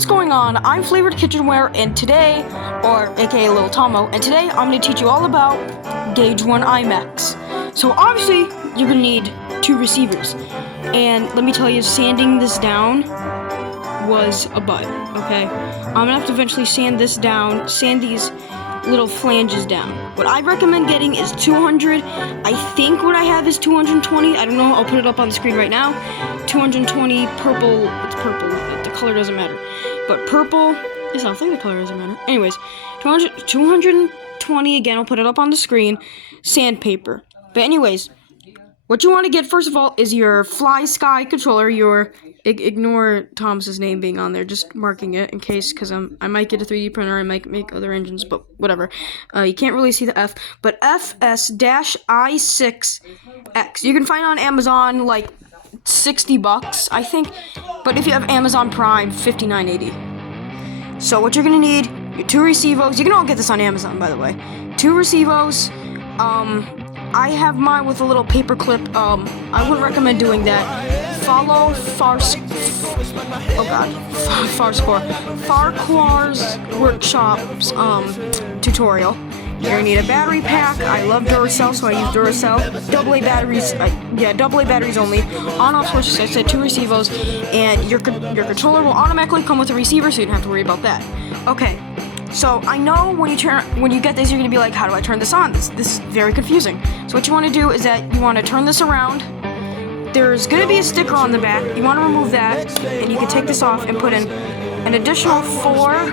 what's going on? I'm Flavored Kitchenware, and today, or aka Little Tomo, and today I'm going to teach you all about Gauge 1 mechs. So obviously, you're going to need 2 receivers. And let me tell you, sanding this down was a butt, okay? I'm going to have to eventually sand this down, sand these little flanges down. What I recommend getting is 200. I think what I have is 220. I don't know. I'll put it up on the screen right now. 220 purple. It's purple. The color doesn't matter. But purple is I think the color doesn't matter. Anyways, 220 again. I'll put it up on the screen. Sandpaper. But anyways, what you want to get first of all is your Fly Sky controller. Your ignore Thomas's name being on there, just marking it in case, because I might get a 3D printer, I might make other engines, but whatever. You can't really see the F, but FS-I6X. You can find it on Amazon like $60, I think, but if you have Amazon Prime, $59.80. So what you're gonna need, your 2 receivos. You can all get this on Amazon, by the way. 2 receivos. I have mine with a little paper clip. I wouldn't recommend doing that. Follow Farquhar's Workshop's tutorial. You're gonna need a battery pack. I love Duracell, so I use Duracell. AA batteries, AA batteries only. On-off switch, I said 2 receivos, and your controller will automatically come with a receiver, so you don't have to worry about that. Okay. So I know when you get this, you're gonna be like, how do I turn this on? This is very confusing. So what you want to do is that you want to turn this around. There's gonna be a sticker on the back. You want to remove that, and you can take this off and put in an additional 4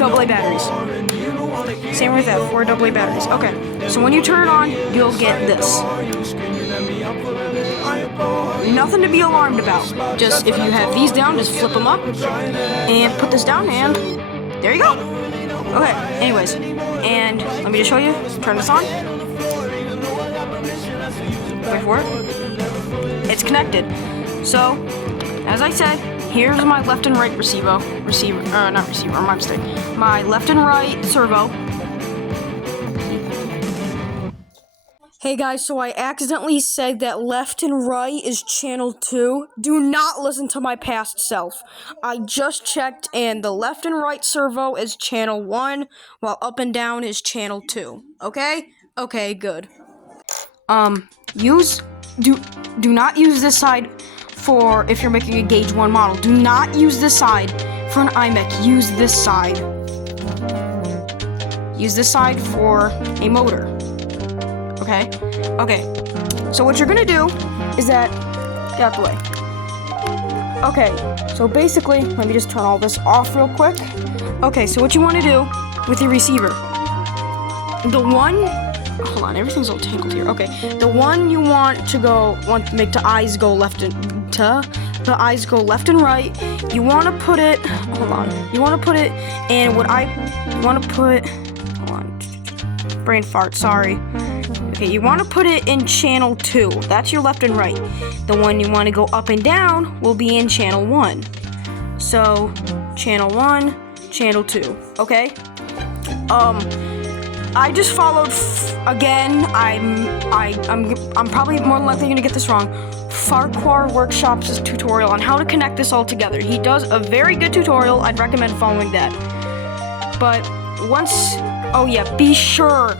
AA batteries. Same with that, 4 AA batteries. Okay. So when you turn it on, you'll get this. Nothing to be alarmed about. Just if you have these down, just flip them up and put this down, and there you go. Okay, anyways, and let me just show you. Turn this on. Wait for it. It's connected. So, as I said, here's my left and right my mistake. My left and right servo. Hey guys, so I accidentally said that left and right is channel 2. Do not listen to my past self. I just checked, and the left and right servo is channel 1, while up and down is channel 2. Okay? Okay, good. Do not use this side for if you're making a Gauge 1 model. Do not use this side for an iMech. Use this side. Use this side for a motor. Okay? Okay. So what you're gonna do is that, get out the way. Okay, so basically, let me just turn all this off real quick. Okay, so what you wanna do with your receiver, hold on, everything's all tangled here. Okay, the one you want to make the eyes go left and right. You wanna put it, hold on, you wanna put it in hold on, brain fart, sorry. Okay, you want to put it in channel 2. That's your left and right. The one you want to go up and down will be in channel 1. So, channel 1, channel 2. Okay? I just followed again. I'm probably more than likely gonna get this wrong. Farquhar Workshop's tutorial on how to connect this all together. He does a very good tutorial. I'd recommend following that. But oh yeah, be sure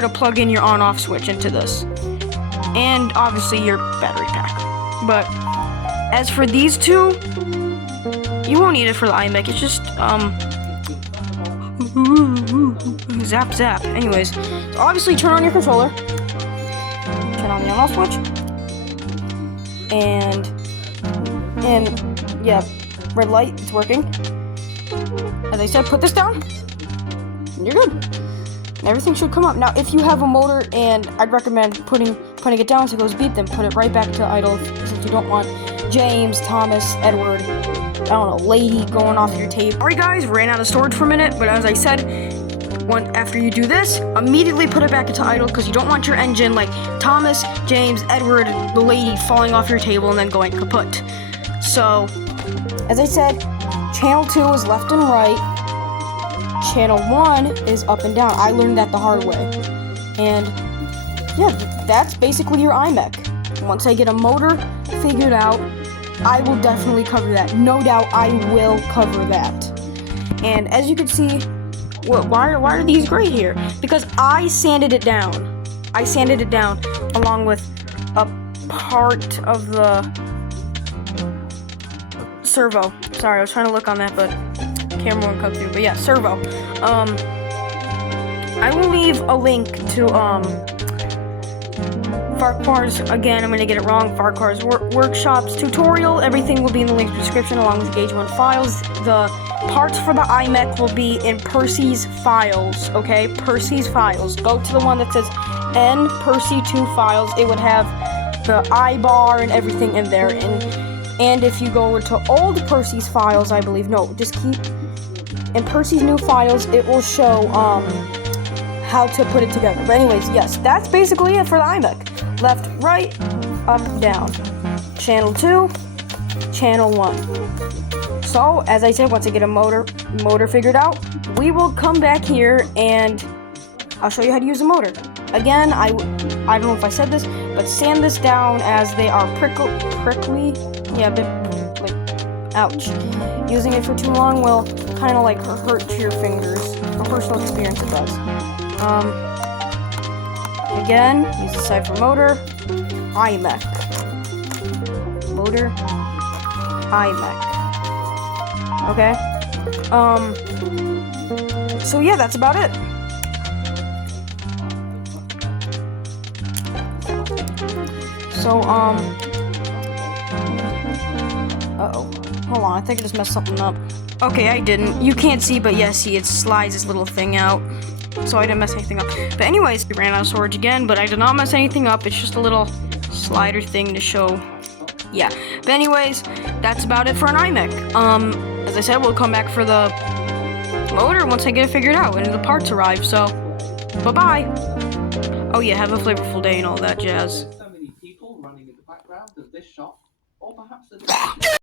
to plug in your on-off switch into this. And obviously your battery pack. But as for these 2, you won't need it for the iMech. It's just, zap zap. Anyways, so obviously turn on your controller. Turn on the on-off switch. And yeah, red light, it's working. As I said, put this down. You're good. And everything should come up. Now, if you have a motor, and I'd recommend putting it down so it goes beep, then put it right back to idle, since you don't want James, Thomas, Edward, I don't know, lady going off your tape. Sorry guys, ran out of storage for a minute, but as I said, after you do this, immediately put it back into idle, because you don't want your engine like Thomas, James, Edward, the lady falling off your table and then going kaput. So, as I said, channel 2 is left and right. Channel 1 is up and down. I learned that the hard way. And yeah, that's basically your iMech. Once I get a motor figured out, I will definitely cover that. No doubt, I will cover that. And as you can see, why are these gray here? Because I sanded it down. I sanded it down along with a part of the servo. Sorry, I was trying to look on that, but camera won't come through. But yeah, servo. I will leave a link to Farquhar's, again, I'm going to get it wrong, Farquhar's workshops tutorial. Everything will be in the link description along with Gauge 1 files. The parts for the iMech will be in Percy's files, okay? Percy's files. Go to the one that says N Percy 2 files. It would have the I-bar and everything in there. And if you go over to old Percy's files, I believe, no, just keep, in Percy's new files, it will show, how to put it together. But anyways, yes, that's basically it for the iMech. Left, right, up, down. Channel 2, channel 1. So, as I said, once I get a motor figured out, we will come back here and I'll show you how to use a motor. Again, I don't know if I said this, but sand this down as they are prickly. Yeah, a bit, like, ouch. Using it for too long will kind of, like, hurt your fingers. From personal experience, it does. Again, use the side for motor, iMech. Motor, iMech. Okay? So yeah, that's about it. So, uh-oh. Hold on, I think I just messed something up. Okay, I didn't. You can't see, but yeah, see, it slides this little thing out. So I didn't mess anything up. But anyways, we ran out of storage again, but I did not mess anything up. It's just a little slider thing to show. Yeah. But anyways, that's about it for an iMech. As I said, we'll come back for the motor once I get it figured out and the parts arrive. So, bye-bye. Oh yeah, have a flavorful day and all that jazz.